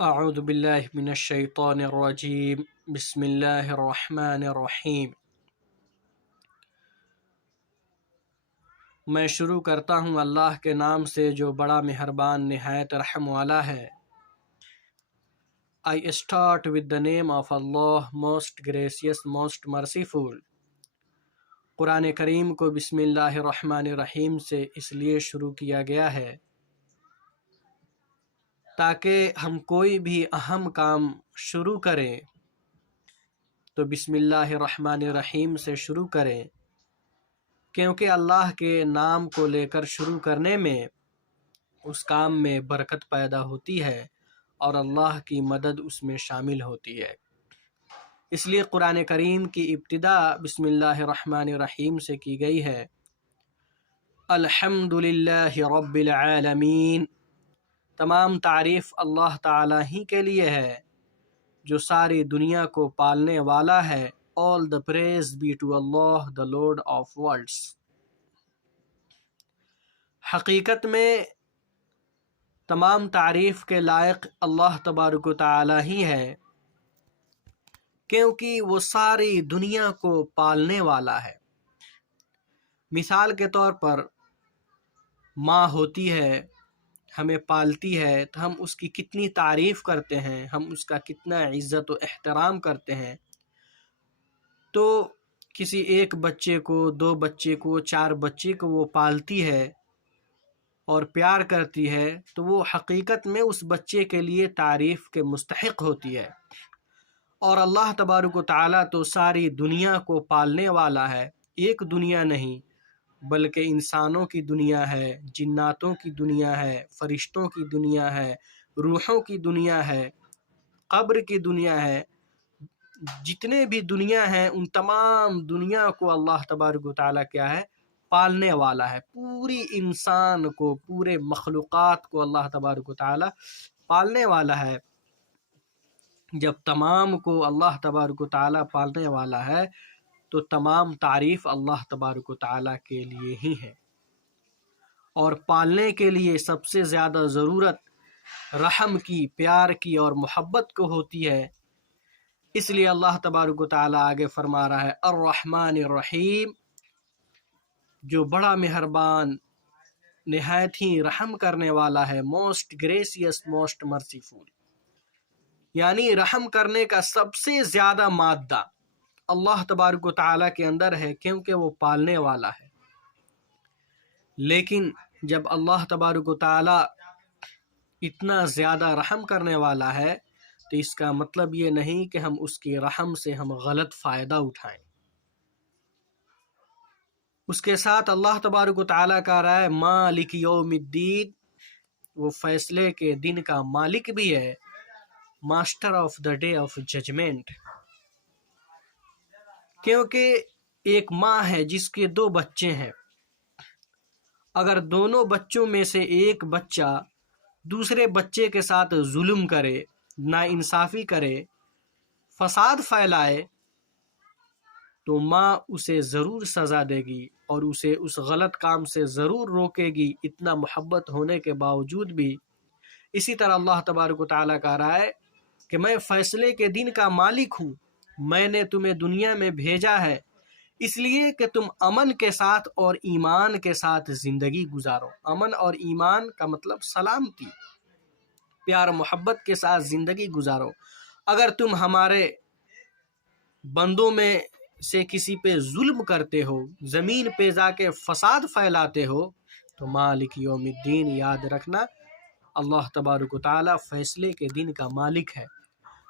اعوذ باللہ من الشیطان الرجیم بسم اللہ الرحمن الرحیم۔ میں شروع کرتا ہوں اللہ کے نام سے جو بڑا مہربان نہایت رحم والا ہے۔ I start with the name of Allah, most gracious, most merciful۔ قرآن کریم کو بسم اللہ الرحمن الرحیم سے اس لیے شروع کیا گیا ہے تاکہ ہم کوئی بھی اہم کام شروع کریں تو بسم اللہ الرحمن الرحیم سے شروع کریں، کیونکہ اللہ کے نام کو لے کر شروع کرنے میں اس کام میں برکت پیدا ہوتی ہے اور اللہ کی مدد اس میں شامل ہوتی ہے۔ اس لیے قرآن کریم کی ابتدا بسم اللہ الرحمن الرحیم سے کی گئی ہے۔ الحمدللہ رب العالمین، تمام تعریف اللہ تعالیٰ ہی کے لیے ہے جو ساری دنیا کو پالنے والا ہے۔ All the praise be to Allah, the Lord of worlds۔ حقیقت میں تمام تعریف کے لائق اللہ تبارک و تعالیٰ ہی ہے، کیونکہ وہ ساری دنیا کو پالنے والا ہے۔ مثال کے طور پر ماں ہوتی ہے، ہمیں پالتی ہے تو ہم اس کی کتنی تعریف کرتے ہیں، ہم اس کا کتنا عزت و احترام کرتے ہیں۔ تو کسی ایک بچے کو، دو بچے کو، چار بچے کو وہ پالتی ہے اور پیار کرتی ہے تو وہ حقیقت میں اس بچے کے لیے تعریف کے مستحق ہوتی ہے۔ اور اللہ تبارک و تعالیٰ تو ساری دنیا کو پالنے والا ہے۔ ایک دنیا نہیں بلکہ انسانوں کی دنیا ہے، جناتوں کی دنیا ہے، فرشتوں کی دنیا ہے، روحوں کی دنیا ہے، قبر کی دنیا ہے۔ جتنے بھی دنیا ہیں ان تمام دنیا کو اللہ تبارک و تعالیٰ کیا ہے؟ پالنے والا ہے۔ پوری انسان کو، پورے مخلوقات کو اللہ تبارک و تعالیٰ پالنے والا ہے۔ جب تمام کو اللہ تبارک و تعالیٰ پالنے والا ہے تو تمام تعریف اللہ تبارک و تعالیٰ کے لیے ہی ہے۔ اور پالنے کے لیے سب سے زیادہ ضرورت رحم کی، پیار کی اور محبت کو ہوتی ہے۔ اس لیے اللہ تبارک و تعالیٰ آگے فرما رہا ہے الرحمن الرحیم، جو بڑا مہربان نہایت ہی رحم کرنے والا ہے، موسٹ گریسیس موسٹ مرسیفل، یعنی رحم کرنے کا سب سے زیادہ مادہ اللہ تبارک و تعالیٰ کے اندر ہے، کیونکہ وہ پالنے والا ہے۔ لیکن جب اللہ تبارک و تعالیٰ اتنا زیادہ رحم کرنے والا ہے تو اس کا مطلب یہ نہیں کہ ہم اس کی رحم سے ہم غلط فائدہ اٹھائیں۔ اس کے ساتھ اللہ تبارک و تعالیٰ کا رائے مالک یوم الدین، وہ فیصلے کے دن کا مالک بھی ہے، master of the day of judgment. کیونکہ ایک ماں ہے جس کے دو بچے ہیں، اگر دونوں بچوں میں سے ایک بچہ دوسرے بچے کے ساتھ ظلم کرے، ناانصافی کرے، فساد پھیلائے تو ماں اسے ضرور سزا دے گی اور اسے اس غلط کام سے ضرور روکے گی، اتنا محبت ہونے کے باوجود بھی۔ اسی طرح اللہ تبارک و تعالیٰ کا رائے کہ میں فیصلے کے دن کا مالک ہوں، میں نے تمہیں دنیا میں بھیجا ہے اس لیے کہ تم امن کے ساتھ اور ایمان کے ساتھ زندگی گزارو۔ امن اور ایمان کا مطلب سلامتی، پیار محبت کے ساتھ زندگی گزارو۔ اگر تم ہمارے بندوں میں سے کسی پہ ظلم کرتے ہو، زمین پہ جا کے فساد پھیلاتے ہو تو مالک یوم الدین یاد رکھنا، اللہ تبارک و تعالیٰ فیصلے کے دن کا مالک ہے۔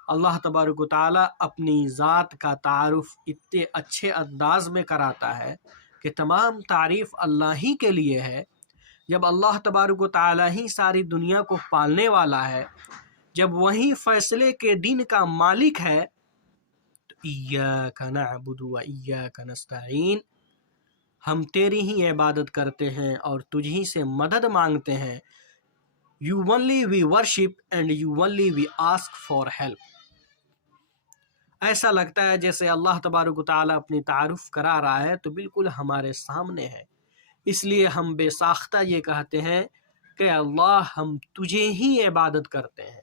اللہ تبارک و تعالیٰ اپنی ذات کا تعارف اتنے اچھے انداز میں کراتا ہے کہ تمام تعریف اللہ ہی کے لیے ہے۔ جب اللہ تبارک و تعالیٰ ہی ساری دنیا کو پالنے والا ہے، جب وہی فیصلے کے دن کا مالک ہے تو ایاک نعبد و ایاک نستعین، ہم تیری ہی عبادت کرتے ہیں اور تجھ ہی سے مدد مانگتے ہیں۔ You only we worship and you only we ask for help۔ ایسا لگتا ہے جیسے اللہ تبارک و تعالیٰ اپنی تعارف کرا رہا ہے تو بالکل ہمارے سامنے ہے۔ اس لیے ہم بے ساختہ یہ کہتے ہیں کہ اللہ ہم تجھے ہی عبادت کرتے ہیں،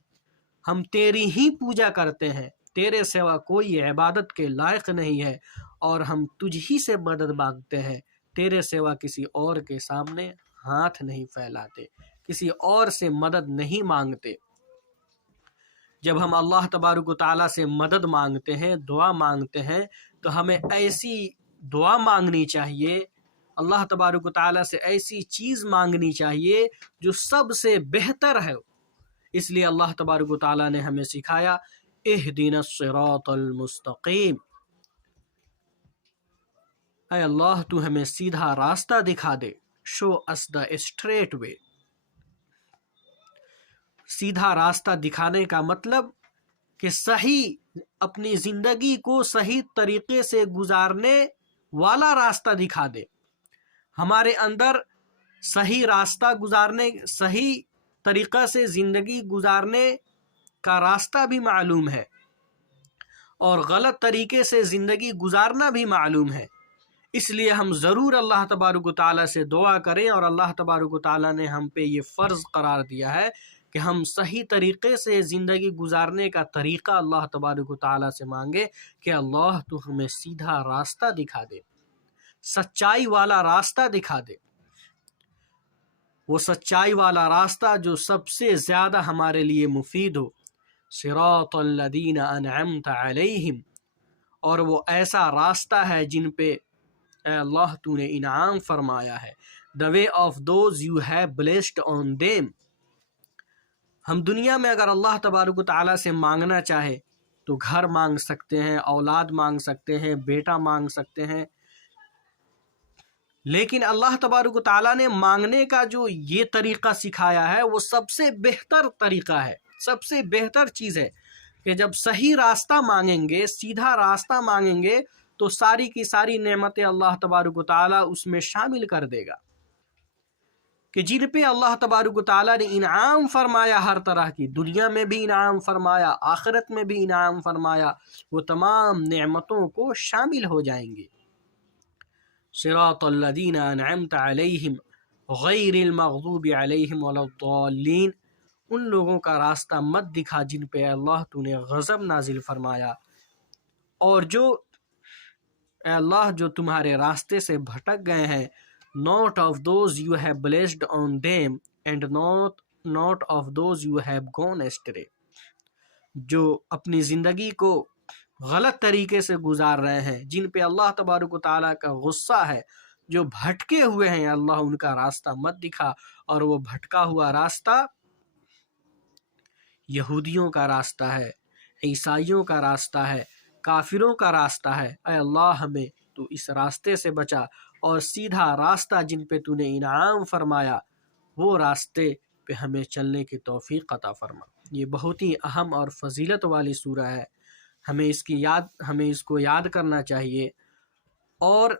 ہم تیری ہی پوجا کرتے ہیں، تیرے سوا کوئی عبادت کے لائق نہیں ہے، اور ہم تجھ ہی سے مدد مانگتے ہیں، تیرے سوا کسی اور کے سامنے ہاتھ نہیں پھیلاتے، کسی اور سے مدد نہیں مانگتے۔ جب ہم اللہ تبارک و تعالیٰ سے مدد مانگتے ہیں، دعا مانگتے ہیں، تو ہمیں ایسی دعا مانگنی چاہیے، اللہ تبارک و تعالیٰ سے ایسی چیز مانگنی چاہیے جو سب سے بہتر ہے۔ اس لیے اللہ تبارک و تعالیٰ نے ہمیں سکھایا اہدنا الصراط المستقیم، اے اللہ تو ہمیں سیدھا راستہ دکھا دے، شو اس دا اسٹریٹ وے۔ سیدھا راستہ دکھانے کا مطلب کہ صحیح اپنی زندگی کو صحیح طریقے سے گزارنے والا راستہ دکھا دے۔ ہمارے اندر صحیح راستہ گزارنے، صحیح طریقہ سے زندگی گزارنے کا راستہ بھی معلوم ہے، اور غلط طریقے سے زندگی گزارنا بھی معلوم ہے۔ اس لیے ہم ضرور اللہ تبارک و تعالیٰ سے دعا کریں، اور اللہ تبارک و تعالیٰ نے ہم پہ یہ فرض قرار دیا ہے کہ ہم صحیح طریقے سے زندگی گزارنے کا طریقہ اللہ تبارک و تعالیٰ سے مانگے کہ اللہ تو ہمیں سیدھا راستہ دکھا دے، سچائی والا راستہ دکھا دے، وہ سچائی والا راستہ جو سب سے زیادہ ہمارے لیے مفید ہو۔ صراط الذین انعمت علیہم، اور وہ ایسا راستہ ہے جن پہ اے اللہ تو نے انعام فرمایا ہے۔ The way of those you have blessed on them۔ ہم دنیا میں اگر اللہ تبارک و تعالیٰ سے مانگنا چاہے تو گھر مانگ سکتے ہیں، اولاد مانگ سکتے ہیں، بیٹا مانگ سکتے ہیں، لیکن اللہ تبارک و تعالیٰ نے مانگنے کا جو یہ طریقہ سکھایا ہے وہ سب سے بہتر طریقہ ہے، سب سے بہتر چیز ہے کہ جب صحیح راستہ مانگیں گے، سیدھا راستہ مانگیں گے، تو ساری کی ساری نعمتیں اللہ تبارک و تعالیٰ اس میں شامل کر دے گا، کہ جن پہ اللہ تبارک و تعالیٰ نے انعام فرمایا، ہر طرح کی، دنیا میں بھی انعام فرمایا، آخرت میں بھی انعام فرمایا، وہ تمام نعمتوں کو شامل ہو جائیں گے۔ صراط الذین انعمت علیہم غیر المغضوب علیہم ولا الضالین، ان لوگوں کا راستہ مت دکھا جن پہ اللہ تو نے غضب نازل فرمایا، اور جو اے اللہ جو تمہارے راستے سے بھٹک گئے ہیں، not of those you have blessed on them and not of those you have gone astray، جو اپنی زندگی کو غلط طریقے سے گزار رہے ہیں، جن پہ اللہ تبارک و تعالیٰ کا غصہ ہے، جو بھٹکے ہوئے ہیں، اللہ ان کا راستہ مت دکھا۔ اور وہ بھٹکا ہوا راستہ یہودیوں کا راستہ ہے، عیسائیوں کا راستہ ہے، کافروں کا راستہ ہے۔ اے اللہ ہمیں تو اس راستے سے بچا، اور سیدھا راستہ جن پہ تو نے انعام فرمایا وہ راستے پہ ہمیں چلنے کی توفیق عطا فرما۔ یہ بہت ہی اہم اور فضیلت والی سورہ ہے، ہمیں اس کو یاد کرنا چاہیے، اور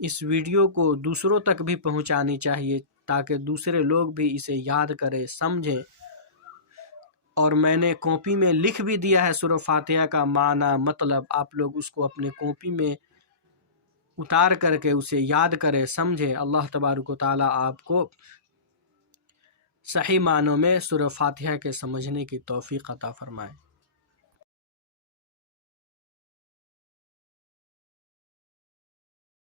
اس ویڈیو کو دوسروں تک بھی پہنچانی چاہیے تاکہ دوسرے لوگ بھی اسے یاد کریں، سمجھیں۔ اور میں نے کاپی میں لکھ بھی دیا ہے سورہ فاتحہ کا معنی، مطلب آپ لوگ اس کو اپنے کاپی میں اتار کر کے اسے یاد کریں، سمجھیں۔ اللہ تبارک و تعالیٰ آپ کو صحیح معنوں میں سورہ فاتحہ کے سمجھنے کی توفیق عطا فرمائے۔